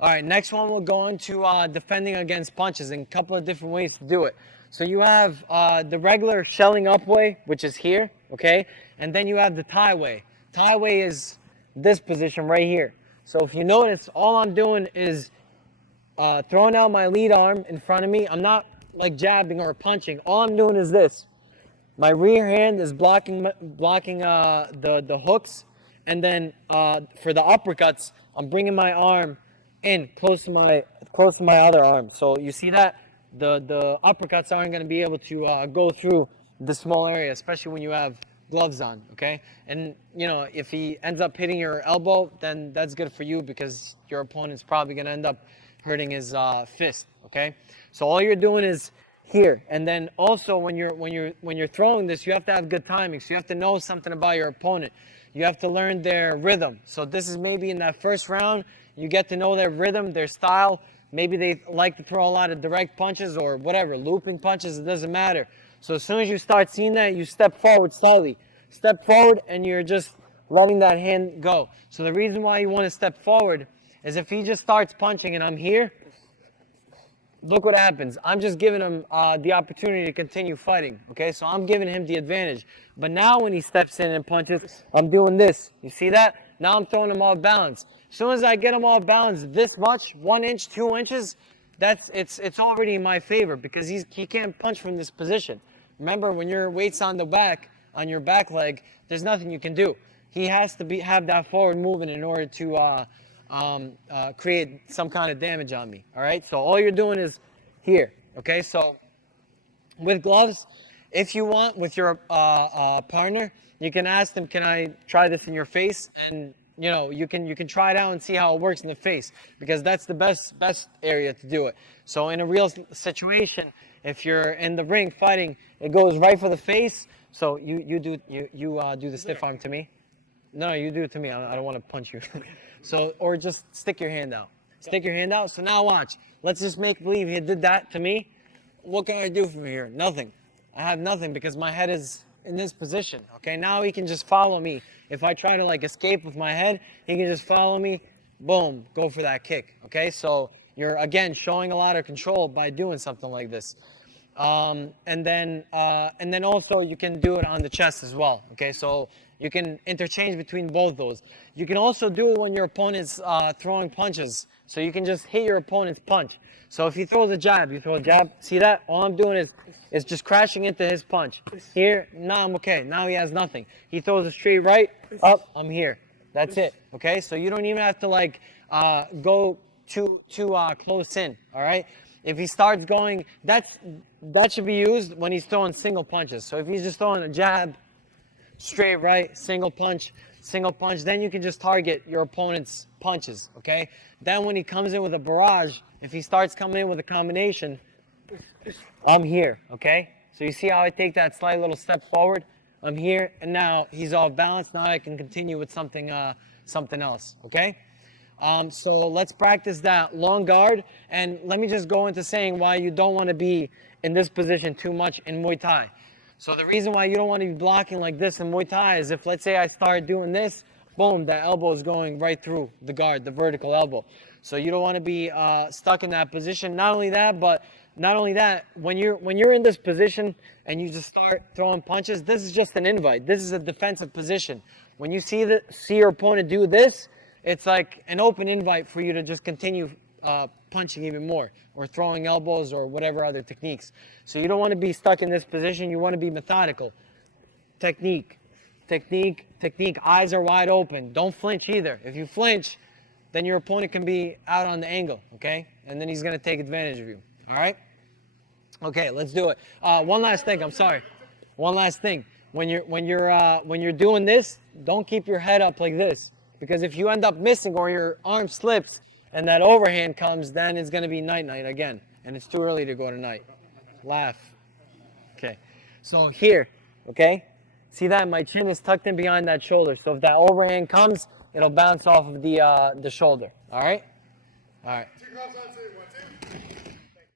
All right, next one we'll go into defending against punches and a couple of different ways to do it. So you have the regular shelling up way, which is here, okay? And then you have the tie way. Tie way is this position right here. So if you notice, all I'm doing is throwing out my lead arm in front of me. I'm not like jabbing or punching. All I'm doing is this. My rear hand is blocking the hooks, and then for the uppercuts, I'm bringing my arm in close to my other arm. So you see that the uppercuts aren't going to be able to go through the small area, especially when you have gloves on. Okay, and you know, if he ends up hitting your elbow, then that's good for you because your opponent's probably going to end up hurting his fist. Okay, so all you're doing is here, and then also when you're throwing this, you have to have good timing. So you have to know something about your opponent. You have to learn their rhythm. So this is maybe in that first round, you get to know their rhythm, their style. Maybe they like to throw a lot of direct punches or whatever, looping punches, it doesn't matter. So as soon as you start seeing that, you step forward slightly. Step forward and you're just letting that hand go. So the reason why you want to step forward is if he just starts punching and I'm here, look what happens. I'm just giving him the opportunity to continue fighting, okay? So I'm giving him the advantage. But now when he steps in and punches, I'm doing this. You see that? Now I'm throwing him off balance. As soon as I get him off balance this much, 1 inch, 2 inches, it's already in my favor because he can't punch from this position. Remember, when your weight's on the back, on your back leg, there's nothing you can do. He has to have that forward movement in order to create some kind of damage on me. All right, so all you're doing is here. Okay, so with gloves, if you want, with your partner, you can ask them, "Can I try this in your face?" And you know, you can try it out and see how it works in the face because that's the best area to do it. So in a real situation, if you're in the ring fighting, it goes right for the face. So you do the stiff arm to me. No, you do it to me. I don't want to punch you. So, or just stick your hand out. Stick your hand out. So now watch. Let's just make believe he did that to me. What can I do from here? Nothing. I have nothing because my head is in this position. Okay, now he can just follow me. If I try to like escape with my head, he can just follow me. Boom, go for that kick. Okay, so you're again showing a lot of control by doing something like this. And then also you can do it on the chest as well. Okay, so you can interchange between both those. You can also do it when your opponent's throwing punches. So you can just hit your opponent's punch. So if he throws a jab, you throw a jab. See that? All I'm doing is just crashing into his punch. Here, now I'm okay. Now he has nothing. He throws a straight right, up, I'm here. That's it. Okay, so you don't even have to like go too close in. All right. If he starts going, that should be used when he's throwing single punches. So if he's just throwing a jab, straight right, single punch, then you can just target your opponent's punches, okay? Then when he comes in with a barrage, if he starts coming in with a combination, I'm here, okay? So you see how I take that slight little step forward? I'm here, and now he's off balance. Now I can continue with something else, okay? So let's practice that long guard, and let me just go into saying why you don't want to be in this position too much in Muay Thai. So the reason why you don't want to be blocking like this in Muay Thai is if, let's say, I start doing this, boom, that elbow is going right through the guard, the vertical elbow. So you don't want to be stuck in that position. Not only that, when you're in this position and you just start throwing punches, this is just an invite. This is a defensive position. When you see your opponent do this, it's like an open invite for you to just continue punching even more or throwing elbows or whatever other techniques. So you don't want to be stuck in this position. You want to be methodical. Technique. Eyes are wide open. Don't flinch either. If you flinch, then your opponent can be out on the angle, okay? And then he's going to take advantage of you, all right? Okay, let's do it. One last thing. I'm sorry. One last thing. When you're doing this, don't keep your head up like this. Because if you end up missing or your arm slips and that overhand comes, then it's going to be night-night again. And it's too early to go to night. Laugh. Okay. So here, okay? See that? My chin is tucked in behind that shoulder. So if that overhand comes, it'll bounce off of the shoulder. All right? All right.